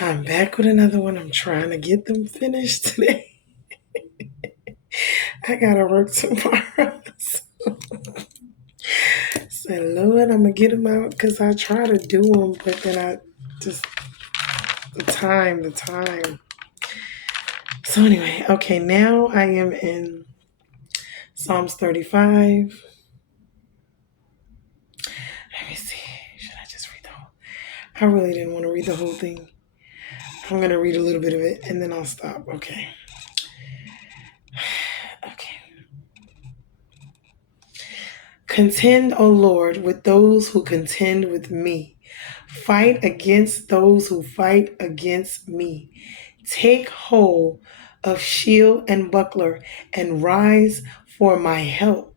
I'm back with another one. I'm trying to get them finished today. I gotta work tomorrow. Said, Lord, I'm gonna get them out because I try to do them, but then I just, the time. So, anyway, okay, now I am in Psalms 35. Let me see. Should I just read the whole? I really didn't want to read the whole thing. I'm gonna read a little bit of it and then I'll stop. Okay. Okay. Contend, O Lord, with those who contend with me. Fight against those who fight against me. Take hold of shield and buckler and rise for my help.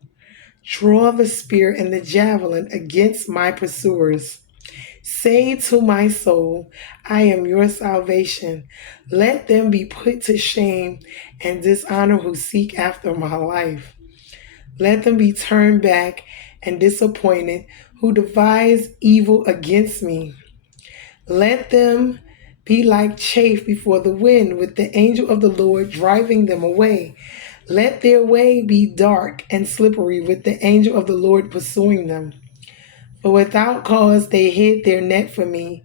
Draw the spear and the javelin against my pursuers. Say to my soul, I am your salvation. Let them be put to shame and dishonor who seek after my life. Let them be turned back and disappointed who devise evil against me. Let them be like chaff before the wind, with the angel of the Lord driving them away. Let their way be dark and slippery, with the angel of the Lord pursuing them. For without cause they hid their net for me.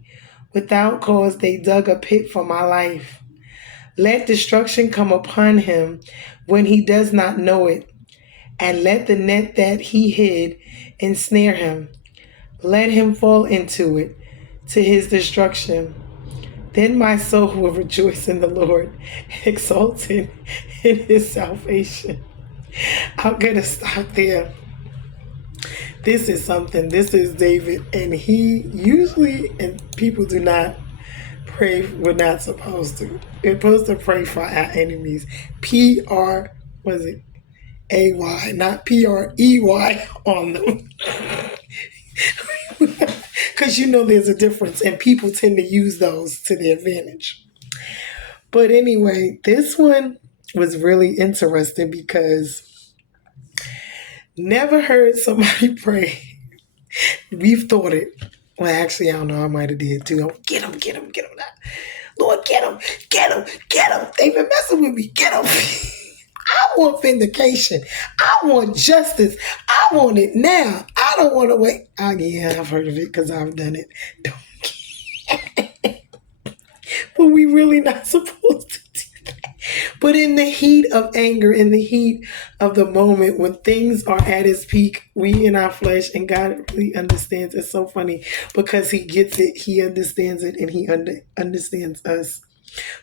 Without cause they dug a pit for my life. Let destruction come upon him when he does not know it, and let the net that he hid ensnare him. Let him fall into it to his destruction. Then my soul will rejoice in the Lord, exulting in his salvation. I'm going to stop there. This is something. This is David, and he usually, and people do not pray, we're not supposed to. We're supposed to pray for our enemies. P-R, was it? A-Y, not P-R-E-Y on them. Because you know there's a difference, and people tend to use those to their advantage. But anyway, this one was really interesting because never heard somebody pray. We've thought it. Well, actually, I don't know. I might have did too. Get him, get him, get him. Lord, get him, get him, get him. They've been messing with me. Get him. I want vindication. I want justice. I want it now. I don't want to wait. Oh, yeah, I've heard of it because I've done it. But we really not supposed to do that. But in the heat of anger, in the heat of the moment, when things are at its peak, we in our flesh, and God really understands. It's so funny because he gets it, he understands it, and he understands us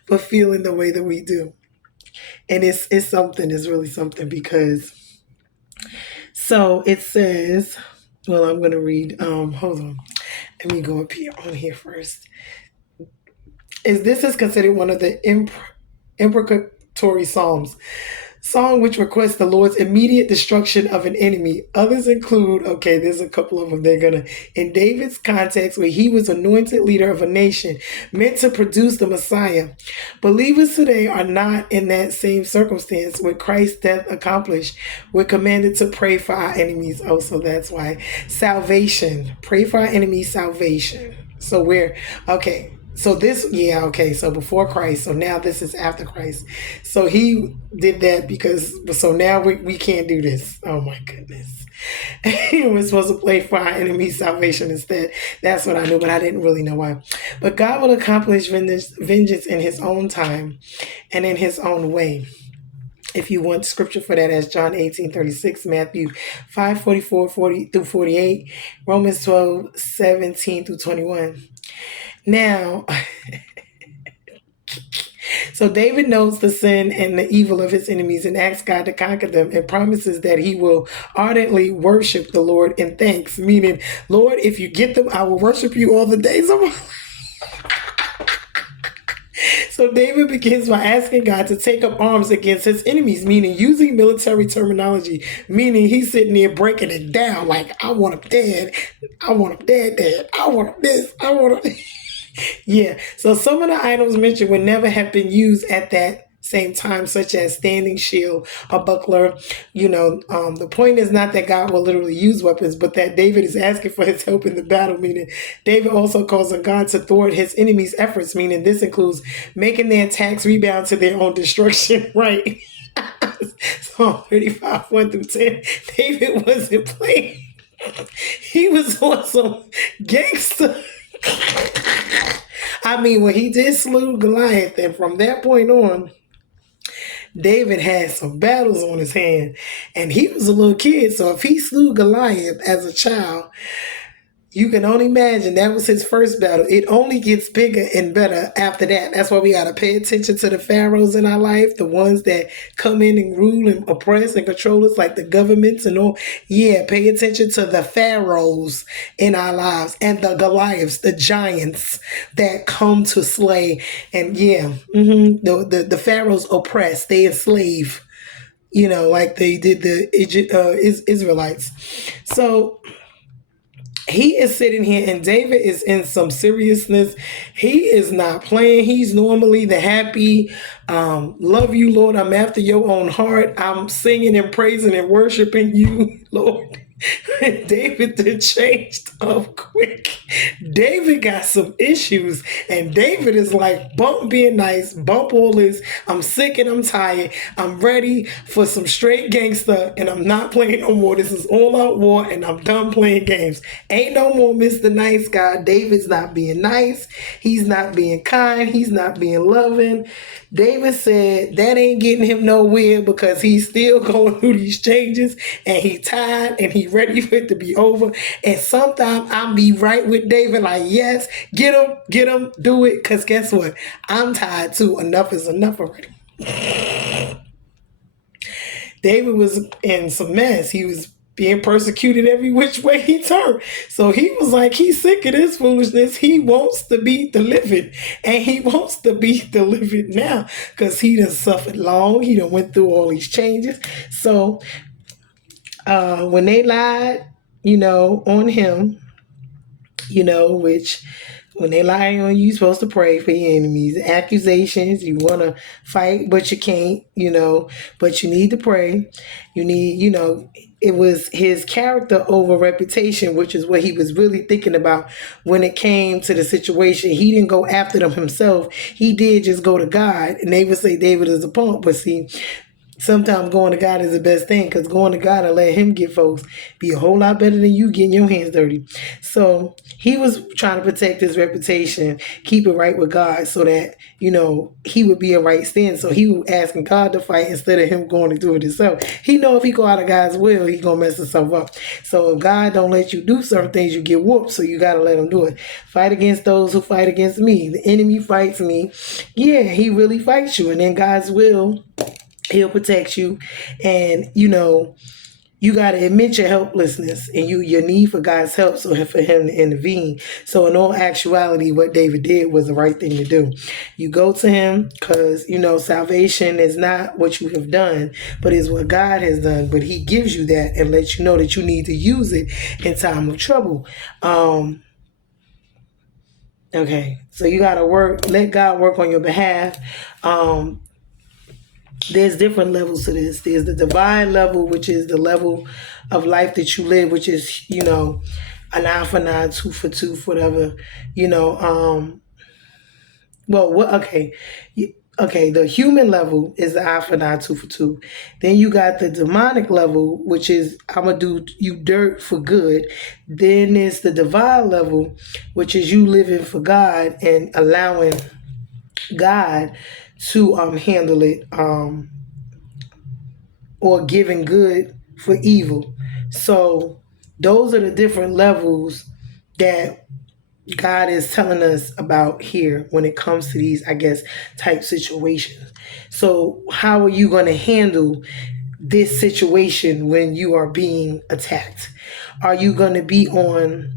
for feeling the way that we do. And it's something, it's really something because, so it says, well, I'm going to read, hold on. Let me go up here on here first. This is considered one of the imprecatory psalms, song which requests the Lord's immediate destruction of an enemy. Others include, okay, there's a couple of them. They're gonna, in David's context, where he was anointed leader of a nation meant to produce the Messiah. Believers today are not in that same circumstance. With Christ's death accomplished, we're commanded to pray for our enemies. Oh, so that's why salvation. Pray for our enemies, salvation. So we're okay. So this, yeah, okay, so before Christ, so now this is after Christ. So he did that because, so now we can't do this. Oh my goodness. We're supposed to pray for our enemy's salvation instead. That's what I knew, but I didn't really know why. But God will accomplish vengeance in his own time and in his own way. If you want scripture for that, as John 18:36, Matthew 5:44 through 48, Romans 12:17 through 21. Now, so David knows the sin and the evil of his enemies and asks God to conquer them and promises that he will ardently worship the Lord in thanks, meaning, Lord, if you get them, I will worship you all the days of my life. So David begins by asking God to take up arms against his enemies, meaning using military terminology, meaning he's sitting there breaking it down like, I want him dead, I want him dead, I want him this, I want him... Yeah, so some of the items mentioned would never have been used at that same time, such as standing shield, a buckler. The point is not that God will literally use weapons, but that David is asking for his help in the battle, meaning David also calls on God to thwart his enemies' efforts, meaning this includes making their attacks rebound to their own destruction, right? Psalm 35, 1 through 10. David wasn't playing. He was on some gangster. I mean, when he did slew Goliath, and from that point on, David had some battles on his hand, and he was a little kid. So if he slew Goliath as a child, you can only imagine that was his first battle. It only gets bigger and better after that. That's why we got to pay attention to the pharaohs in our life, the ones that come in and rule and oppress and control us, like the governments and all. Yeah, pay attention to the pharaohs in our lives and the Goliaths, the giants that come to slay. And the pharaohs oppress, they enslave, like they did the Israelites. So he is sitting here, and David is in some seriousness. He is not playing. He's normally the happy, love you, Lord. I'm after your own heart. I'm singing and praising and worshiping you, Lord. David did changed up quick. David got some issues, and David is like, bump being nice, bump all this. I'm sick and I'm tired. I'm ready for some straight gangster, and I'm not playing no more. This is all out war, and I'm done playing games. Ain't no more Mr. Nice Guy. David's not being nice. He's not being kind. He's not being loving. David said that ain't getting him nowhere because he's still going through these changes, and he tired and he ready for it to be over. And sometimes I'll be right with David, like, yes, get him, do it. Because guess what? I'm tired too. Enough is enough already. David was in some mess. He was being persecuted every which way he turned. So he was like, he's sick of this foolishness. He wants to be delivered. And he wants to be delivered now because he done suffered long. He done went through all these changes. So when they lied, on him, which when they lie on you, you're supposed to pray for your enemies. Accusations, you want to fight, but you can't, but you need to pray. You need, it was his character over reputation, which is what he was really thinking about when it came to the situation. He didn't go after them himself. He did just go to God, and they would say David is a punk, but see, sometimes going to God is the best thing, because going to God and let him get folks be a whole lot better than you getting your hands dirty. So he was trying to protect his reputation, keep it right with God so that, he would be in right stand. So he was asking God to fight instead of him going to do it himself. He know if he go out of God's will, he going to mess himself up. So if God don't let you do certain things, you get whooped. So you got to let him do it. Fight against those who fight against me. The enemy fights me. Yeah, he really fights you. And in God's will, he'll protect you. And, you got to admit your helplessness and your need for God's help, so for him to intervene. So in all actuality, what David did was the right thing to do. You go to him because, salvation is not what you have done, but is what God has done. But he gives you that and lets you know that you need to use it in time of trouble. Okay, so you got to let God work on your behalf. There's different levels to this. There's the divine level, which is the level of life that you live, which is, an eye for an eye, tooth for tooth, whatever, okay, the human level is the eye for an eye, tooth for tooth. Then you got the demonic level, which is, I'm going to do you dirt for good. Then there's the divine level, which is you living for God and allowing God to handle it, or giving good for evil. So those are the different levels that God is telling us about here when it comes to these, type situations. So how are you going to handle this situation when you are being attacked? Are you going to be on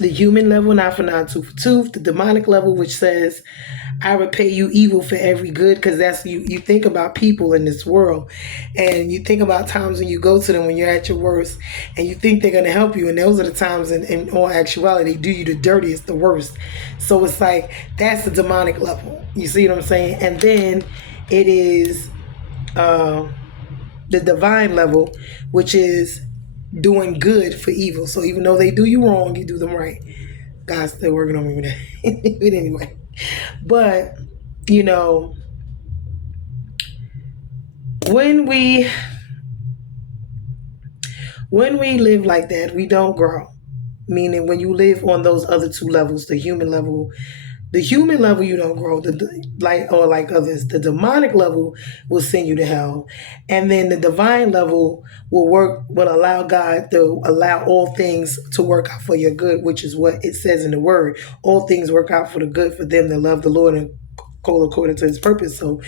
the human level, not for not, tooth for tooth, the demonic level, which says, I repay you evil for every good, because that's you think about people in this world, and you think about times when you go to them when you're at your worst, and you think they're going to help you, and those are the times in all actuality they do you the dirtiest, the worst. So it's like, that's the demonic level. You see what I'm saying? And then It is the divine level, which is doing good for evil. So even though they do you wrong, you do them right. God's still working on me with that. But anyway, but you know, when we live like that, we don't grow. Meaning, when you live on those other two levels, the human level, you don't grow. Like others, the demonic level will send you to hell, and then the divine level will allow God to allow all things to work out for your good, which is what it says in the word. All things work out for the good for them that love the Lord and call according to His purpose. So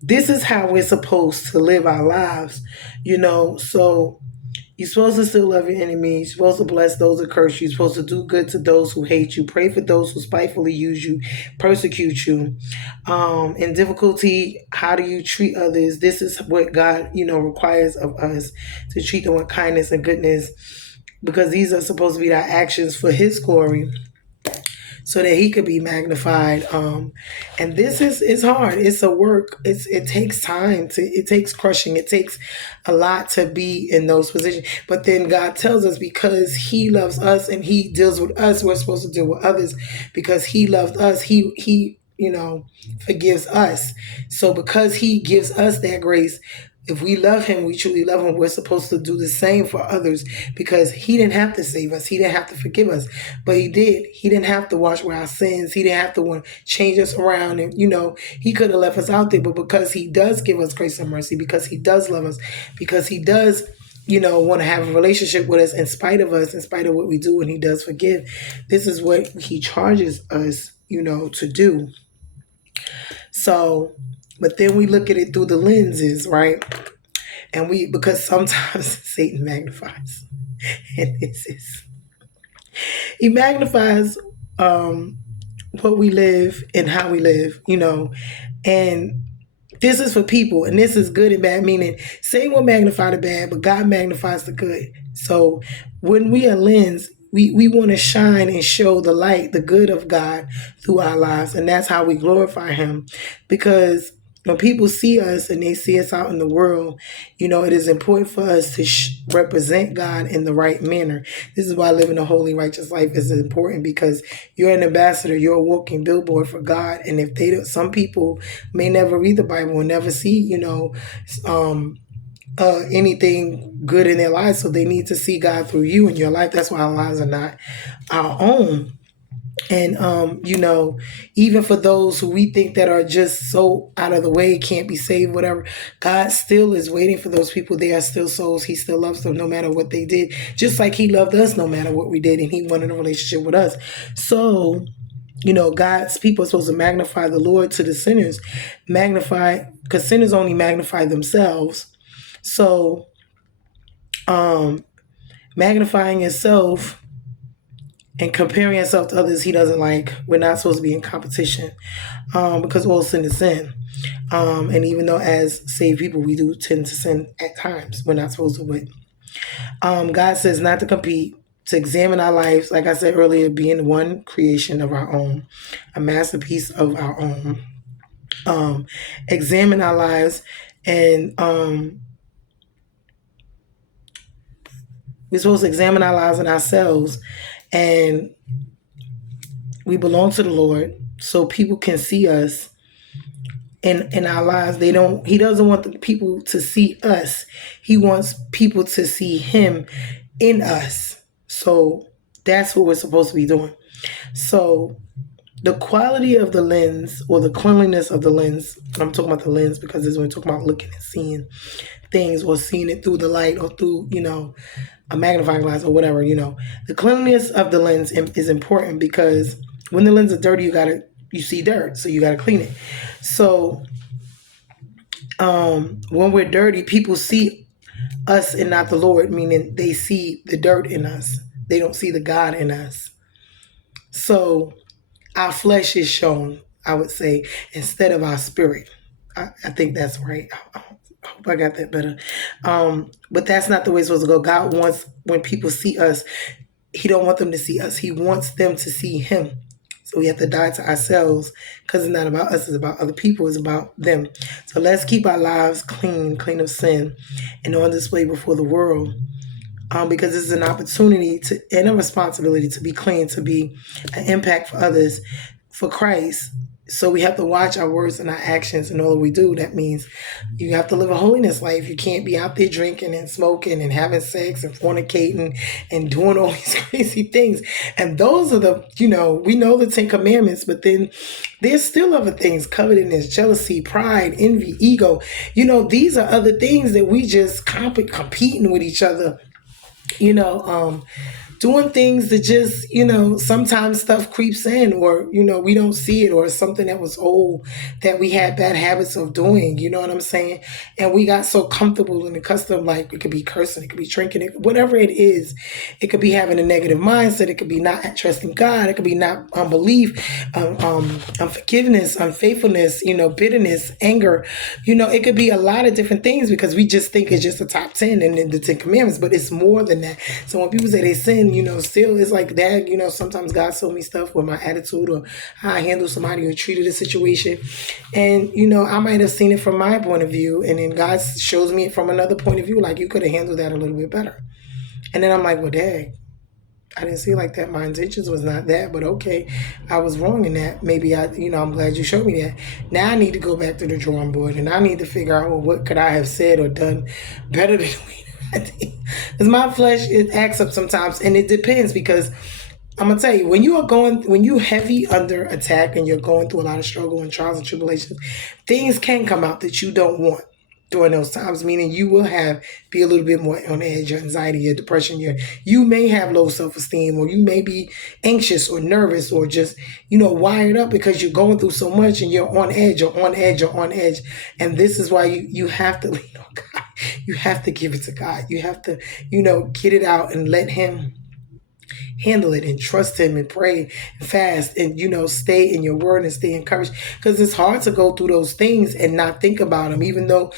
this is how we're supposed to live our lives, So you're supposed to still love your enemies. You're supposed to bless those that curse you. You're supposed to do good to those who hate you. Pray for those who spitefully use you, persecute you. In difficulty, how do you treat others? This is what God, requires of us, to treat them with kindness and goodness, because these are supposed to be our actions for His glory, so that He could be magnified. And this is hard. It's a work. It takes time. It takes crushing. It takes a lot to be in those positions. But then God tells us, because He loves us and He deals with us, we're supposed to deal with others. Because He loved us, He forgives us. So because He gives us that grace, if we love Him, we truly love Him, we're supposed to do the same for others, because He didn't have to save us. He didn't have to forgive us, but He did. He didn't have to wash away our sins. He didn't have to want to change us around. And, He could have left us out there, but because He does give us grace and mercy, because He does love us, because He does, want to have a relationship with us in spite of us, in spite of what we do, and He does forgive. This is what He charges us, to do. So, but then we look at it through the lenses, right? And because sometimes Satan magnifies, and he magnifies what we live and how we live, and this is for people, and this is good and bad, meaning Satan will magnify the bad, but God magnifies the good. So when we are lens, we want to shine and show the light, the good of God through our lives. And that's how we glorify Him. Because when people see us and they see us out in the world, it is important for us to represent God in the right manner. This is why living a holy, righteous life is important, because you're an ambassador, you're a walking billboard for God. And if some people may never read the Bible and never see, anything good in their lives, so they need to see God through you in your life. That's why our lives are not our own. And even for those who we think that are just so out of the way, can't be saved, whatever, God still is waiting for those people. They are still souls. He still loves them no matter what they did, just like He loved us no matter what we did, and He wanted a relationship with us. So God's people are supposed to magnify the Lord to the sinners. Because sinners only magnify themselves. So, magnifying yourself and comparing yourself to others, He doesn't like. We're not supposed to be in competition, because all sin is sin. And even though as saved people, we do tend to sin at times, we're not supposed to win. God says not to compete, to examine our lives, like I said earlier, being one creation of our own, a masterpiece of our own. Examine our lives, and we're supposed to examine our lives and ourselves, and we belong to the Lord, so people can see us in our lives. He doesn't want the people to see us. He wants people to see Him in us. So that's what we're supposed to be doing. So the quality of the lens, or the cleanliness of the lens, I'm talking about the lens because this is when we're talking about looking and seeing things, or seeing it through the light, or through, a magnifying glass, or whatever, The cleanliness of the lens is important, because when the lens is dirty, you see dirt, so you got to clean it. So when we're dirty, people see us and not the Lord, meaning they see the dirt in us. They don't see the God in us. So our flesh is shown, I would say, instead of our spirit. I think that's right. I hope I got that better. But that's not the way it's supposed to go. God wants, when people see us, He don't want them to see us. He wants them to see Him. So we have to die to ourselves because it's not about us, it's about other people, it's about them. So let's keep our lives clean of sin and on display before the world. Because it's an opportunity to and a responsibility to be clean, to be an impact for others, for Christ. So we have to watch our words and our actions in all that we do. That means you have to live a holiness life. You can't be out there drinking and smoking and having sex and fornicating and doing all these crazy things. And those are the, we know the 10 Commandments, but then there's still other things: covetousness, jealousy, pride, envy, ego. These are other things that we just competing with each other, doing things that just, sometimes stuff creeps in, or, we don't see it, or something that was old that we had bad habits of doing, you know what I'm saying? And we got so comfortable and accustomed, like it could be cursing, it could be drinking, whatever it is. It could be having a negative mindset, it could be not trusting God, it could be not unbelief, unforgiveness, unfaithfulness, bitterness, anger. It could be a lot of different things because we just think it's just the top 10 and then the 10 Commandments, but it's more than that. So when people say they sin, still it's like that, sometimes God told me stuff with my attitude or how I handle somebody or treated a situation. And, I might have seen it from my point of view, and then God shows me it from another point of view, like you could have handled that a little bit better. And then I'm like, well, dang, I didn't see it like that. My intentions was not that, but okay, I was wrong in that. Maybe I'm glad you showed me that. Now I need to go back to the drawing board and I need to figure out, well, what could I have said or done better than because my flesh, it acts up sometimes, and it depends because I'm gonna tell you, when you heavy under attack and you're going through a lot of struggle and trials and tribulations, things can come out that you don't want during those times, meaning you will be a little bit more on edge, your anxiety, your depression, you may have low self-esteem, or you may be anxious or nervous or just, wired up because you're going through so much and you're on edge or on edge or on edge. And this is why you have to lean on God. You have to give it to God. You have to, get it out and let Him handle it and trust Him and pray and fast and, stay in your word and stay encouraged, because it's hard to go through those things and not think about them, even though,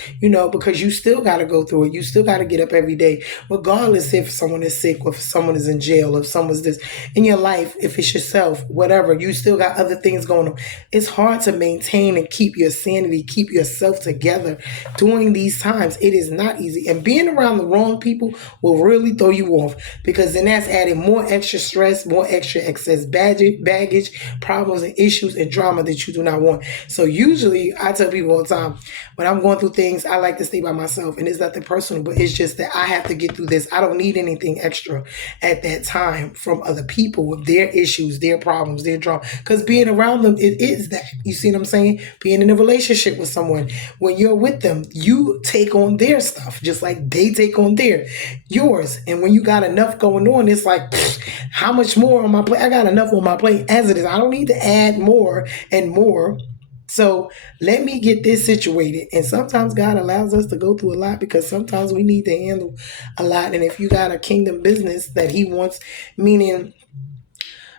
because you still got to go through it. You still got to get up every day, regardless if someone is sick or if someone is in jail, if someone's this in your life, if it's yourself, whatever, you still got other things going on. It's hard to maintain and keep your sanity, keep yourself together during these times. It is not easy. And being around the wrong people will really throw you off, because then that's adding more extra stress, more extra excess baggage, problems and issues and drama that you do not want. So usually I tell people all the time, when I'm going through things, I like to stay by myself, and it's nothing personal, but it's just that I have to get through this. I don't need anything extra at that time from other people with their issues, their problems, their drama, because being around them, it is that. You see what I'm saying? Being in a relationship with someone, when you're with them, you take on their stuff just like they take on yours. And when you got enough going on, it's like, how much more on my plate? I got enough on my plate as it is. I don't need to add more and more. So let me get this situated. And sometimes God allows us to go through a lot because sometimes we need to handle a lot. And if you got a kingdom business that He wants, meaning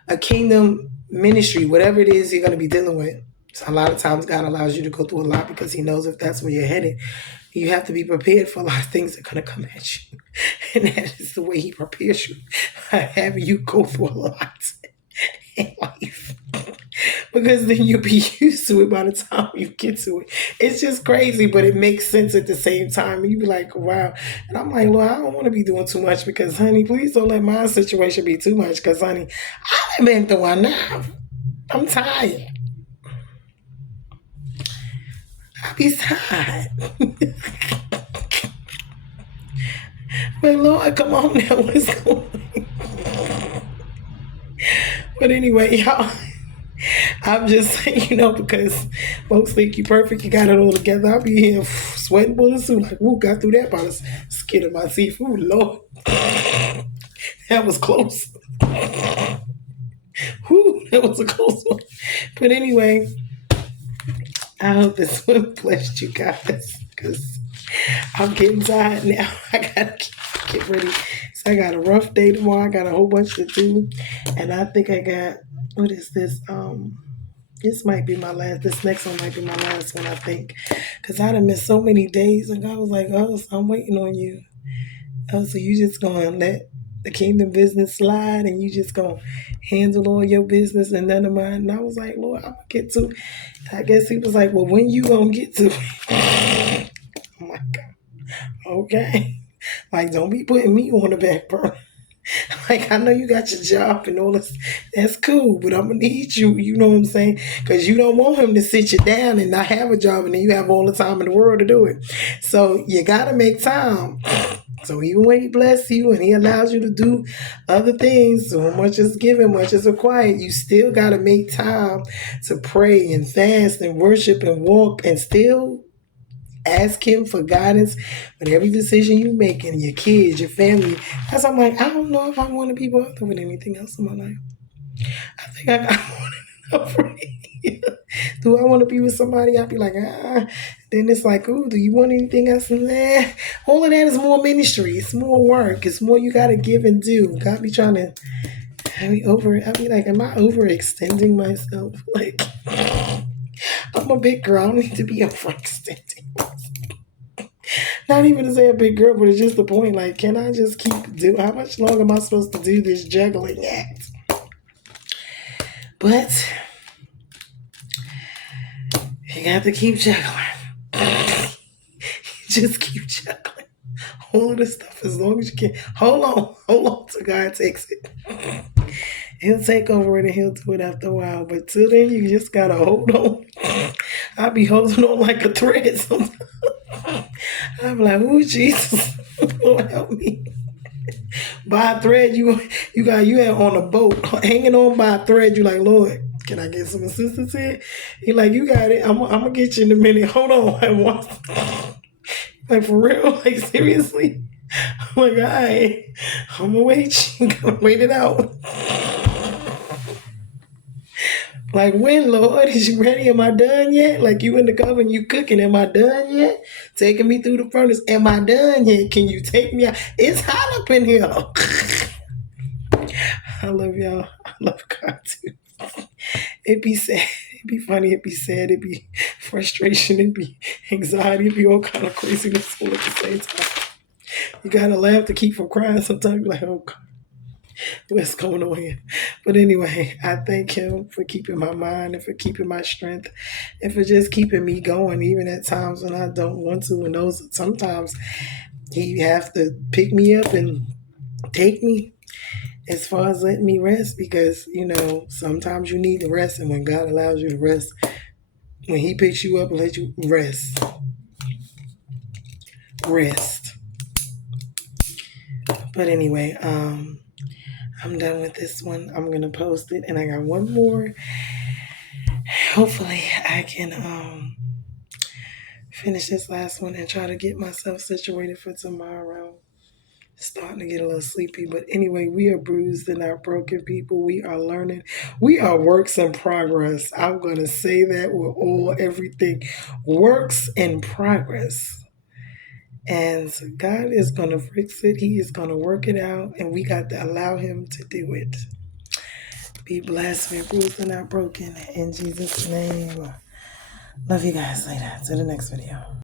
a kingdom ministry, whatever it is you're going to be dealing with, a lot of times God allows you to go through a lot because He knows if that's where you're headed, you have to be prepared for a lot of things that are going to come at you. And that is the way He prepares you, having you go through a lot in life. Because then you'll be used to it by the time you get to it. It's just crazy, but it makes sense at the same time. And you be like, wow. And I'm like, well, I don't want to be doing too much because, honey, please don't let my situation be too much because, honey, I've been through enough. I'm tired. I be tired. But Lord, come on now, what's going on? But anyway, y'all, I'm just saying, because folks think you perfect, you got it all together. I'll be here sweating bullets too, like, woo, got through that by the skin of my teeth. Ooh, Lord. That was close. Whew, that was a close one. But anyway, I hope this one blessed you guys, because I'm getting tired now. I gotta get ready. So I got a rough day tomorrow. I got a whole bunch to do. And I think I got, what is this? This next one might be my last one, I think. Because I done missed so many days. And God was like, oh, so I'm waiting on you. Oh, so you just going to let the kingdom business slide and you just gonna handle all your business and none of mine. And I was like, Lord, I'm gonna get to it. I guess he was like, well, when you gonna get to it? I'm like, okay. Like, don't be putting me on the back burner. Like, I know you got your job and all this. That's cool, but I'm gonna need you. You know what I'm saying? Because you don't want him to sit you down and not have a job, and then you have all the time in the world to do it. So you gotta make time. So even when he bless you and he allows you to do other things, so much is given, much is required, you still gotta make time to pray and fast and worship and walk and still ask him for guidance with every decision you make and your kids, your family. That's I'm like, I don't know if I want to be bothered with anything else in my life. I think I got more than enough for me. Do I want to be with somebody? I'd be like, ah. Then it's like, ooh, do you want anything else? Nah. All of that is more ministry. It's more work. It's more you got to give and do. God be trying to have me over. I'd be like, am I overextending myself? Like, I'm a big girl. I don't need to be overextending myself. Not even to say a big girl, but it's just the point. Like, can I just how much longer am I supposed to do this juggling act? But you got to keep juggling. Just keep juggling. All of this stuff as long as you can. Hold on till God takes it. He'll take over it and he'll do it after a while. But till then, you just gotta hold on. I'll be holding on like a thread sometimes. I'm like, oh Jesus, Lord help me. By a thread, you had on a boat, hanging on by a thread. You like, Lord, can I get some assistance here? He like, you got it. I'm gonna get you in a minute. Hold on. Like for real? Like seriously? I'm like, all right, I'm gonna wait. You gonna wait it out. Like when, Lord? Is you ready? Am I done yet? Like you in the oven, you cooking. Am I done yet? Taking me through the furnace. Am I done yet? Can you take me out? It's hot up in here. I love y'all. I love God too. It'd be sad. It'd be funny. It'd be sad. It'd be frustration. It'd be anxiety. It'd be all kind of craziness all at the same time. You gotta laugh to keep from crying sometimes. You're like, oh God, what's going on here? But anyway, I thank him for keeping my mind and for keeping my strength and for just keeping me going, even at times when I don't want to. And those sometimes he have to pick me up and take me as far as letting me rest, because sometimes you need to rest, and when God allows you to rest, when he picks you up and lets you rest. But anyway, I'm done with this one. I'm gonna post it, and I got one more. Hopefully I can finish this last one and try to get myself situated for tomorrow. Starting to get a little sleepy, but anyway, we are bruised and not broken people. We are learning. We are works in progress. I'm going to say that with everything. Works in progress. And God is going to fix it. He is going to work it out, and we got to allow him to do it. Be blessed. We're bruised and not broken. In Jesus' name. Love you guys later. To the next video.